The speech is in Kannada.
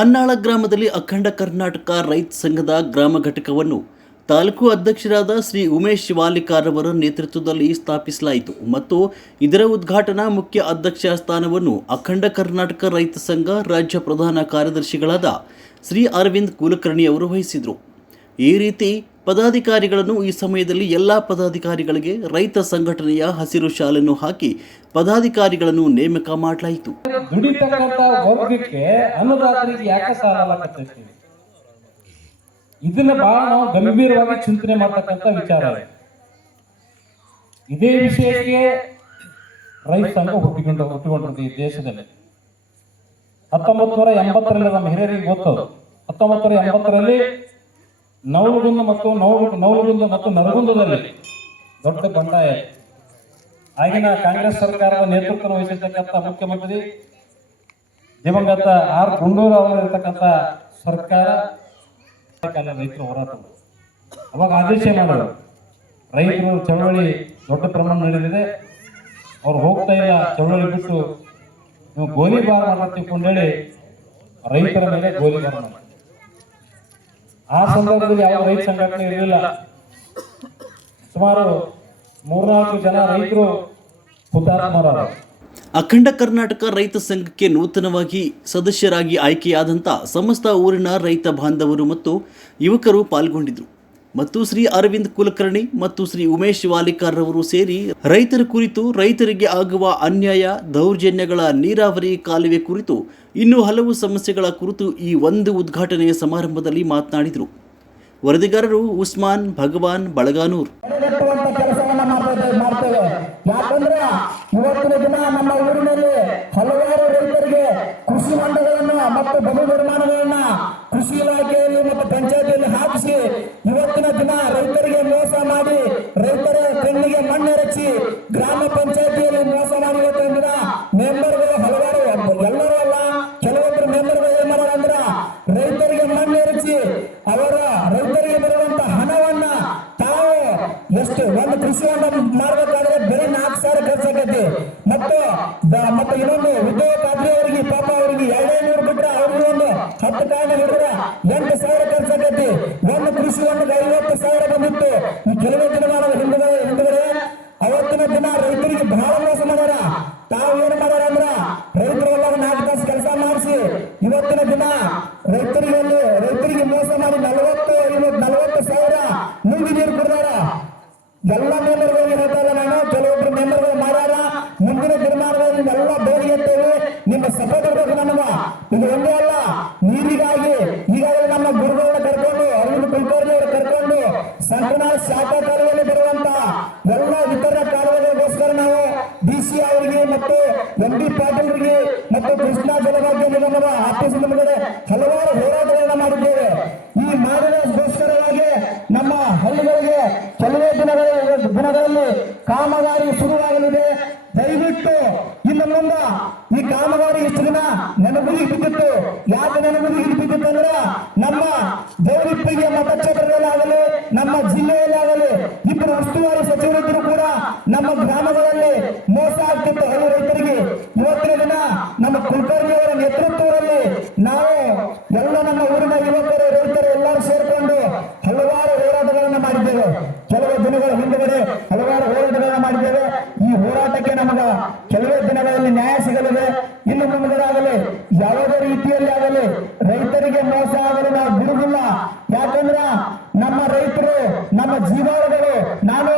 ಕನ್ನಾಳ ಗ್ರಾಮದಲ್ಲಿ ಅಖಂಡ ಕರ್ನಾಟಕ ರೈತ ಸಂಘದ ಗ್ರಾಮ ಘಟಕವನ್ನು ತಾಲೂಕು ಅಧ್ಯಕ್ಷರಾದ ಶ್ರೀ ಉಮೇಶ್ ಶಿವಾಲಿಕಾರ್ ಅವರ ನೇತೃತ್ವದಲ್ಲಿ ಸ್ಥಾಪಿಸಲಾಯಿತು ಮತ್ತು ಇದರ ಉದ್ಘಾಟನಾ ಮುಖ್ಯ ಅಧ್ಯಕ್ಷ ಸ್ಥಾನವನ್ನು ಅಖಂಡ ಕರ್ನಾಟಕ ರೈತ ಸಂಘ ರಾಜ್ಯ ಪ್ರಧಾನ ಕಾರ್ಯದರ್ಶಿಗಳಾದ ಶ್ರೀ ಅರವಿಂದ್ ಕುಲಕರ್ಣಿ ಅವರು ವಹಿಸಿದರು. ಈ ರೀತಿ ಪದಾಧಿಕಾರಿಗಳನ್ನು ಈ ಸಮಯದಲ್ಲಿ ಎಲ್ಲ ಪದಾಧಿಕಾರಿಗಳಿಗೆ ರೈತ ಸಂಘಟನೆಯ ಹಸಿರು ಶಾಲನ್ನು ಹಾಕಿ ಪದಾಧಿಕಾರಿಗಳನ್ನು ನೇಮಕ ಮಾಡಲಾಯಿತು. ದುಡಿತಕ್ಕಂತ ವರ್ಗಕ್ಕೆ ಅನ್ನದಾತರಿಗೆ ಯಾಕೆ ಸಾಲ ಆಗತೈತಿ? ಇದನ್ನ ಬಹಳ ನಾವು ಗಂಭೀರವಾಗಿ ಚಿಂತನೆ ಮಾಡತಕ್ಕಂತ ವಿಚಾರ. ಇದೇ ವಿಷಯಕ್ಕೆ ರೈತ ಸಂಘ ಹುಟ್ಟಿಕೊಂಡಿರೋದು ಈ ದೇಶದಲ್ಲಿ 1980ರಲ್ಲಿ ನಮ್ಮ ಹಿರಿಯರಿಗೆ ಗೊತ್ತದು. 1980ರಲ್ಲಿ ನವಲಗುಂದ ಮತ್ತು ನರಗುಂದದಲ್ಲಿ ದೊಡ್ಡ ಬಂಡಾಯ. ಆಗಿನ ಕಾಂಗ್ರೆಸ್ ಸರ್ಕಾರದ ನೇತೃತ್ವ ವಹಿಸಿರ್ತಕ್ಕಂಥ ಮುಖ್ಯಮಂತ್ರಿ ದಿವಂಗತ ಆರ್ ಗುಂಡೂರಾವ್ ಅವರು ಇರತಕ್ಕಂಥ ಸರ್ಕಾರ ರೈತರ ಹೋರಾಟ ಅವಾಗ ಆದೇಶ ಮಾಡೋರು. ರೈತರು ಚಳವಳಿ ದೊಡ್ಡ ಪ್ರಮಾಣ ನಡೆದಿದೆ, ಅವ್ರು ಹೋಗ್ತಾ ಇಲ್ಲ, ಚಳವಳಿ ಬಿಟ್ಟು ನೀವು ಗೋಲಿಬಾರ್ ಮಾಡ್ತೀವಿ ರೈತರ ಮೇಲೆ ಗೋಲಿಬಾರ್ ಮಾಡಿ. ಆ ಸಂದರ್ಭದಲ್ಲಿ ಯಾವ ರೈತ ಸಂಘಟನೆ ಇರಲಿಲ್ಲ. ಸುಮಾರು 3-4 ಜನ ರೈತರು ಹುತಾತ್ಮರಾದರು. ಅಖಂಡ ಕರ್ನಾಟಕ ರೈತ ಸಂಘಕ್ಕೆ ನೂತನವಾಗಿ ಸದಸ್ಯರಾಗಿ ಆಯ್ಕೆಯಾದಂಥ ಸಮಸ್ತ ಊರಿನ ರೈತ ಬಾಂಧವರು ಮತ್ತು ಯುವಕರು ಪಾಲ್ಗೊಂಡಿದ್ದರು ಮತ್ತು ಶ್ರೀ ಅರವಿಂದ್ ಕುಲಕರ್ಣಿ ಮತ್ತು ಶ್ರೀ ಉಮೇಶ್ ಶಿವಾಲಿಕಾರ್ ಅವರು ಸೇರಿ ರೈತರ ಕುರಿತು, ರೈತರಿಗೆ ಆಗುವ ಅನ್ಯಾಯ, ದೌರ್ಜನ್ಯಗಳ, ನೀರಾವರಿ, ಕಾಲುವೆ ಕುರಿತು ಇನ್ನೂ ಹಲವು ಸಮಸ್ಯೆಗಳ ಕುರಿತು ಈ ಒಂದು ಉದ್ಘಾಟನೆಯ ಸಮಾರಂಭದಲ್ಲಿ ಮಾತನಾಡಿದರು. ವರದಿಗಾರರು ಉಸ್ಮಾನ್ ಭಗವಾನ್ ಬಳಗಾನೂರ್. ಯಾಕಂದ್ರೆ ಇವತ್ತಿನ ದಿನ ನಮ್ಮ ಊರಿನಲ್ಲಿ ಹಲವಾರು ರೈತರಿಗೆ ಕೃಷಿ ಹೊಂಡಗಳನ್ನ ಮತ್ತು ಬದು ನಿರ್ಮಾಣಗಳನ್ನ ಕೃಷಿ ಇಲಾಖೆಯಲ್ಲಿ ಮತ್ತು ಪಂಚಾಯತಿಯಲ್ಲಿ ಹಾಕಿಸಿ ಇವತ್ತಿನ ದಿನ ರೈತರಿಗೆ ಮೋಸ ಮಾಡಿ, ರೈತರ ಕಣ್ಣಿಗೆ ಮಣ್ಣೆರಚಿ ಗ್ರಾಮ ಪಂಚಾಯತಿಯಲ್ಲಿ ಮೋಸ ಮಾಡಿ ಇವತ್ತಿನ ದಿನ ಮೆಂಬರ್ಗಳು ಹಲವಾರು, ಎಲ್ಲರೂ ಅಲ್ಲ, ಕೆಲವೊಬ್ಬರು ಮೆಂಬರ್ಗಳು ಏನ್ ಮಾಡೋರು ಅಂದ್ರ ರೈತರಿಗೆ ಮಣ್ಣೆರಚಿ ಅವರ ರೈತರಿಗೆ ಬರುವಂತ ಹಣವನ್ನ ತಾವು ಎಷ್ಟು ಒಂದು ಕೃಷಿ ಹೊಂಡ ಮಾಡ್ಬೇಕಾದ್ರೆ ಬರೀ 4,000 ಖರ್ಚಾಗೈತಿ. ಮತ್ತು ಇನ್ನೊಂದು ಉದ್ಯೋಗ ಅವರಿಗೆ ಪಾಪ ಅವರಿಗೆ 200 ಬಿಟ್ರೆ ಅವ್ರಿಗೆ ಒಂದು 10 ಕಾಯಿಲೆ ಹಿಡಿದ್ರೆ 8,000 ಖರ್ಚಾಗೈತಿ. ಒಂದು ಕೃಷಿ ಹೊಂಡಕ್ಕೆ 50,000 ಬಂದಿತ್ತು. ಈ ಕೆಲವೇ ದಿನಗಳ ಹಿಂದುಗಡೆ ಅವತ್ತಿನ ದಿನ ರೈತರಿಗೆ ಬಹಳ ಮೋಸ ಮಾಡ್ಯಾರ. ತಾವು ಏನು ಮಾಡ್ಯಾರ ಅಂದ್ರ ರೈತರೆಲ್ಲ 4 ತಾಸು ಕೆಲಸ ಮಾಡಿಸಿ ಇವತ್ತಿನ ದಿನ ರೈತರಿಗೆ ಮೋಸ ಮಾಡಿ 40,000 ನುಂಗಿ ನೀರು ಕೊಡ್ತಾರ. ಎಲ್ಲ ಮೆಂಬರ್ಗಳಿಗೆ ಹೇಳ್ತಾರೆ, ನಾನು ಕೆಲವೊಬ್ರು ಮೆಂಬರ್ಗಳು ಮಾಡ್ಯಾರ, ಮುಂದಿನ ದಿನಮಾನಗಳಲ್ಲಿ ಎಲ್ಲ ಬೇಡಿಗೆತ್ತೇವೆ, ನಿಮ್ಮ ಸಪೋರ್ಟ್ ಇರಬೇಕು ನಮಗ. ಇದು ಒಂದೇ ಅಲ್ಲ, ನೀರಿಗಾಗಿ ಈಗಾಗಲೇ ನಮ್ಮ ಗುರುಗಳನ್ನ ಕರ್ಕೊಂಡು, ಅರವಿಂದ್ ಕುಲಕರ್ಣಿ ಅವರು ಕರ್ಕೊಂಡು ಸಂಕನಾಳ ಶಾಖಾ ಕಾಲುವೆಯಲ್ಲಿ ಬರುವಂತ ಎಲ್ಲ ವಿತರಣಾ ಕಾಲುವೆಗಳಿಗೋಸ್ಕರ ನಾವು DC ಅವರಿಗೆ ಮತ್ತು MD ಪಾಟೀಲ್ರಿಗೆ ಮತ್ತು ಕೃಷ್ಣಾ ಜಲಭಾಗ್ಯ ನಿಗಮದ ಆಫೀಸ್ ಮುಂದೆ ಹಲವಾರು ಹೋರಾಟಗಳನ್ನ ಮಾಡಿದ್ದೇವೆ. ಈ ಮಾಡಿದಗೋಸ್ಕರವಾಗಿ ನಮ್ಮ ಹಳ್ಳಿಗಳಿಗೆ ಕೆಲವೇ ದಿನಗಳಲ್ಲಿ ಕಾಮಗಾರಿ ಶುರುವಾಗಲಿದೆ. ದಯವಿಟ್ಟು ಇನ್ನು ಮುಂದ ಈ ಕಾಮಗಾರಿ ಇಷ್ಟು ದಿನ ನೆನಪಿಗೆ ಬಿದ್ದಿತ್ತು. ಯಾಕೆ ನೆನಪಿಗೆ ಬಿದ್ದಿತ್ತು ಅಂದ್ರೆ ನಮ್ಮ ದೇವರಿಪ್ಪಿಗೆ ಮತಕ್ಷೇತ್ರದಲ್ಲಾಗಲಿ ನಮ್ಮ ಜಿಲ್ಲೆಯಲ್ಲಾಗಲಿ ಇಬ್ಬರು ಉಸ್ತುವಾರಿ ಸಚಿವರಿದ್ದರೂ ಕೂಡ ನಮ್ಮ ಗ್ರಾಮಗಳಲ್ಲಿ ಮೋಸ ಆಗ್ತಿತ್ತು ಹಳ್ಳಿ ರೈತರಿಗೆ. ಇವತ್ತಿನ ದಿನ ನಮ್ಮ ಕುಲಕರ್ಣಿ ಅವರ ನೇತೃತ್ವದಲ್ಲಿ ನಾವು ಎಲ್ಲ ನಮ್ಮ ಊರಿನ ಯುವಕರು, ರೈತರು ಎಲ್ಲರೂ ಸೇರಿಕೊಂಡು ಹಲವಾರು ಹೋರಾಟಗಳನ್ನ ಮಾಡಿದ್ದೇವೆ. ಕೆಲವೇ ದಿನಗಳ ಹಿಂದುಗಡೆ ಹಲವಾರು ಹೋರಾಟಗಳನ್ನ ಮಾಡಿದ್ದೇವೆ. ಈ ಹೋರಾಟಕ್ಕೆ ನಮಗ ಕೆಲವೇ ದಿನಗಳಲ್ಲಿ ನ್ಯಾಯ ಸಿಗಲಿದೆ. ಇನ್ನು ಮುಂದಾಗಲಿ ಯಾವುದೇ ರೀತಿಯಲ್ಲಿ ಆಗಲಿ ರೈತರಿಗೆ ಮೋಸ ಆಗಲು ನಾವು ಬಿಡುವುದಿಲ್ಲ. ಯಾಕಂದ್ರ ನಮ್ಮ ರೈತರು ನಮ್ಮ ಜೀವಾಳುಗಳು. ನಾನು